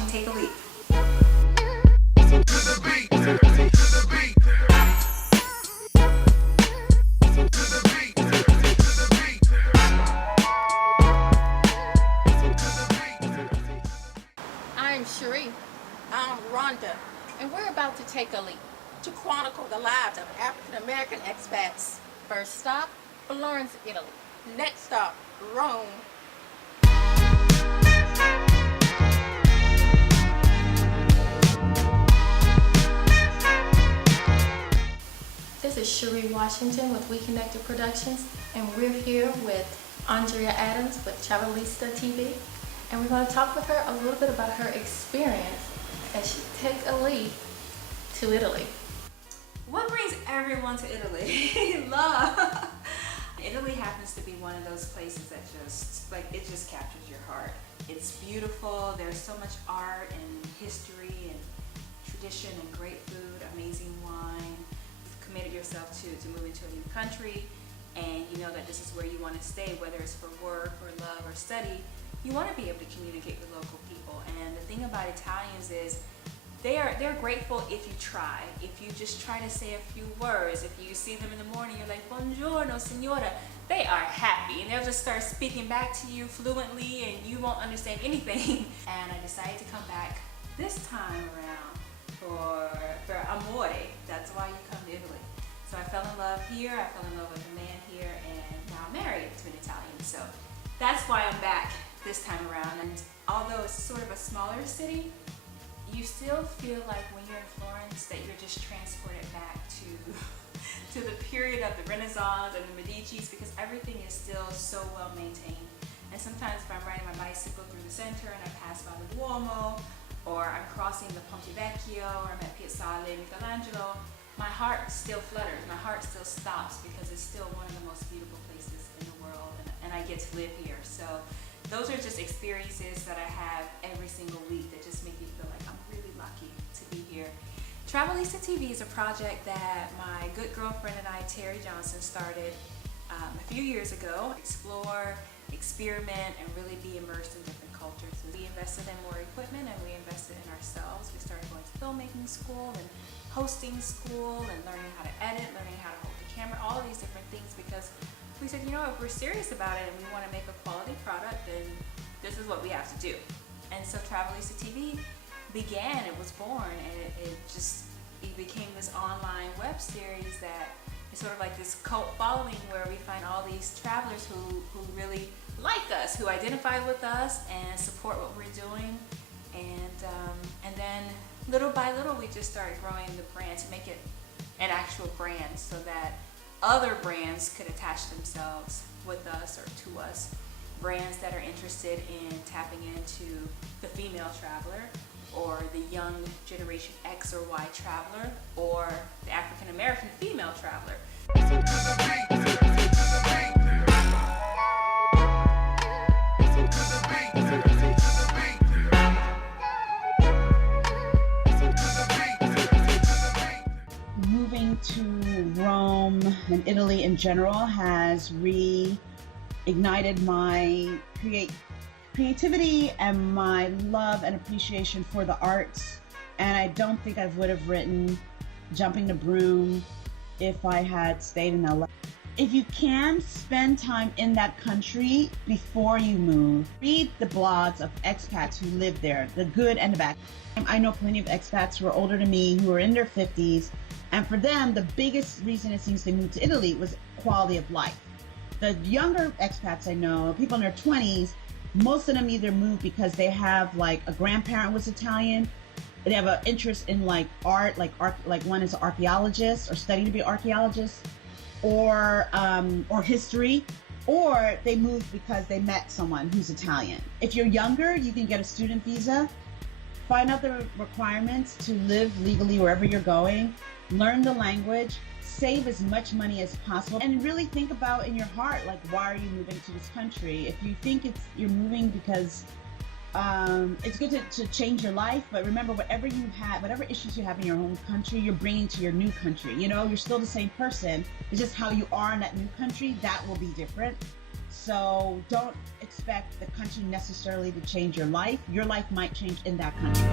watching Take a Leap. I'm Cherie. I'm Rhonda, And we're about to take a leap. to chronicle the lives of African American expats. First stop, Florence, Italy. Next stop, Rome. This is Cherie Washington with We Connected Productions, and we're here with Andrea Adams with Travelista TV, and we're going to talk with her a little bit about her experience as she take a leap to Italy. What brings everyone to Italy? Love. Italy happens to be one of those places that it just captures your heart. It's beautiful. There's so much art and history and tradition and great food, amazing wine. You've committed yourself to moving to a new country, and you know that this is where you want to stay, whether it's for work or love or study. You want to be able to communicate with local people. And the thing about Italians is they're grateful if you try. If you just try to say a few words, if you see them in the morning, you're like, buongiorno, signora, they are happy. And they'll just start speaking back to you fluently and you won't understand anything. And I decided to come back this time around for amore. That's why you come to Italy. So I fell in love here, I fell in love with a man here, and now I'm married to an Italian. So that's why I'm back this time around. And although it's sort of a smaller city, you still feel like when you're in Florence that you're just transported back to the period of the Renaissance and the Medicis, because everything is still so well maintained. And sometimes if I'm riding my bicycle through the center and I pass by the Duomo, or I'm crossing the Ponte Vecchio, or I'm at Piazzale Michelangelo, my heart still flutters, my heart still stops, because it's still one of the most beautiful places in the world, and I get to live here. So those are just experiences that I have every single week that just make me feel like I'm really lucky to be here. Travelista TV is a project that my good girlfriend and I, Terry Johnson, started a few years ago. Explore, experiment, and really be immersed in different cultures. We invested in more equipment and we invested in ourselves. We started going to filmmaking school and hosting school and learning how to edit, learning how to hold the camera, all of these different things, because we said, you know, if we're serious about it and we want to make a quality product, then this is what we have to do. And so Travelista TV began, it was born, and it became this online web series that is sort of like this cult following, where we find all these travelers who really like us, who identify with us and support what we're doing. And then little by little we just started growing the brand to make it an actual brand, so that other brands could attach themselves with us or to us. Brands that are interested in tapping into the female traveler, or the young generation X or Y traveler, or the African American female traveler. Moving to Rome and Italy in general has reignited my creativity and my love and appreciation for the arts. And I don't think I would have written Jumping the Broom if I had stayed in LA. If you can, spend time in that country before you move. Read the blogs of expats who live there, the good and the bad. I know plenty of expats who are older than me, who are in their 50s, and for them, the biggest reason it seems they moved to Italy was quality of life. The younger expats I know, people in their 20s, most of them either move because they have like a grandparent was Italian, they have an interest in like art, like one is an archaeologist or studying to be an archaeologist, or history, or they moved because they met someone who's Italian. If you're younger, you can get a student visa, find out the requirements to live legally wherever you're going, learn the language, save as much money as possible, and really think about in your heart, like, why are you moving to this country? If you think you're moving because it's good to change your life, but remember, whatever issues you have in your home country, you're bringing to your new country. You know, you're still the same person. It's just how you are in that new country that will be different. So don't expect the country necessarily to change your life. Your life might change in that country.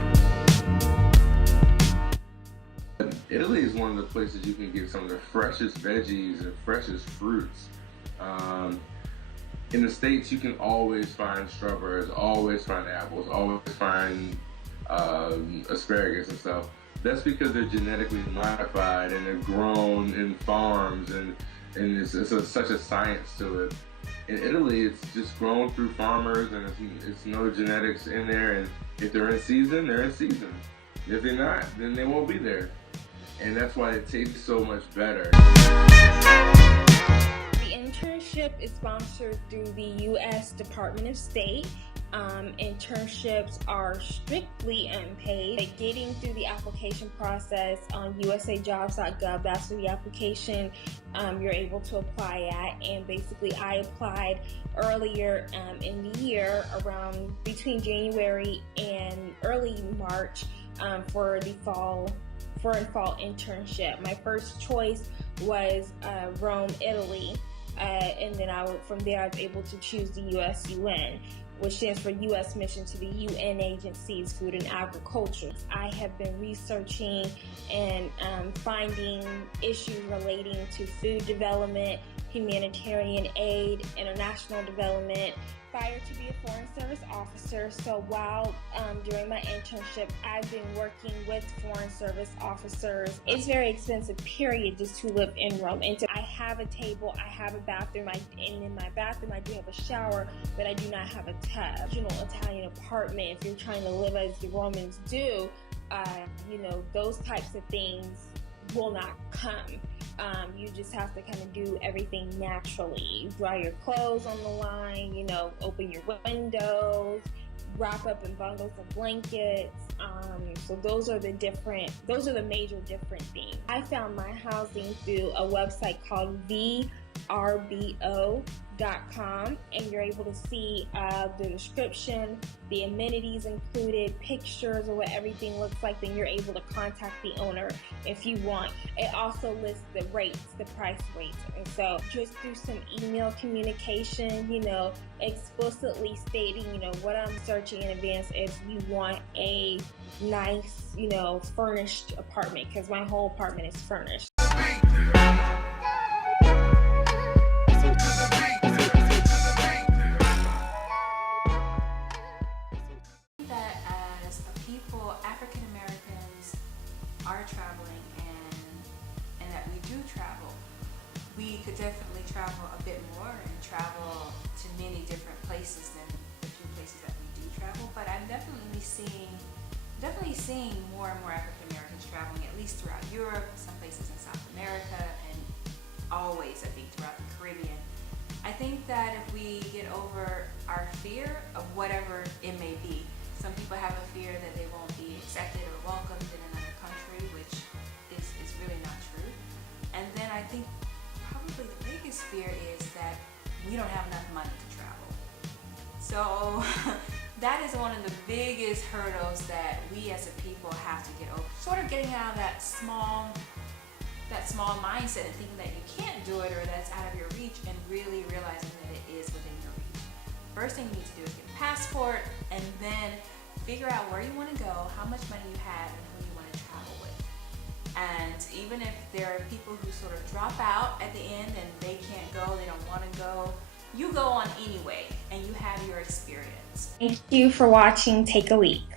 Italy is one of the places you can get some of the freshest veggies and freshest fruits. In the States, you can always find strawberries, always find apples, always find asparagus and stuff. That's because they're genetically modified and they're grown in farms, and it's such a science to it. In Italy, it's just grown through farmers, and it's no genetics in there. And if they're in season, they're in season. If they're not, then they won't be there. And that's why it tastes so much better. The internship is sponsored through the U.S. Department of State. Internships are strictly unpaid. Like getting through the application process on usajobs.gov, that's where the application you're able to apply at. And basically I applied earlier in the year, around between January and early March, for a fall internship. My first choice was Rome, Italy, and then from there I was able to choose the USUN, which stands for U.S. Mission to the UN Agency's Food and Agriculture. I have been researching and finding issues relating to food development, humanitarian aid, international development. Aspired to be a Foreign Service officer, so while during my internship, I've been working with Foreign Service officers. It's very expensive, period, just to live in Rome. And so I have a table, I have a bathroom, and in my bathroom I do have a shower, but I do not have a tub. Original Italian apartment, if you're trying to live as the Romans do, those types of things will not come. You just have to kind of do everything naturally. Dry your clothes on the line, open your windows, wrap up in bundles of blankets. So those are the major different things. I found my housing through a website called vrbo.com, and you're able to see the description, the amenities included, pictures of what everything looks like. Then you're able to contact the owner if you want. It also lists the rates, the price rates. And so just through some email communication, explicitly stating, what I'm searching in advance is you want a nice, furnished apartment, because my whole apartment is furnished. African Americans are traveling, and that we do travel. We could definitely travel a bit more and travel to many different places than the few places that we do travel. But I'm definitely seeing more and more African Americans traveling, at least throughout Europe, some places in South America, and always, I think, throughout the Caribbean. I think that if we get over our fear of whatever it may be, some people have a fear that they won't be accepted or welcomed in another country, which is really not true. And then I think probably the biggest fear is that we don't have enough money to travel. So that is one of the biggest hurdles that we as a people have to get over. Sort of getting out of that small mindset and thinking that you can't do it or that's out of your reach, and really realizing that it is within your reach. First thing you need to do is get a passport, and then figure out where you want to go, how much money you have, and who you want to travel with. And even if there are people who sort of drop out at the end and they can't go, they don't want to go, you go on anyway, and you have your experience. Thank you for watching Take a Leak.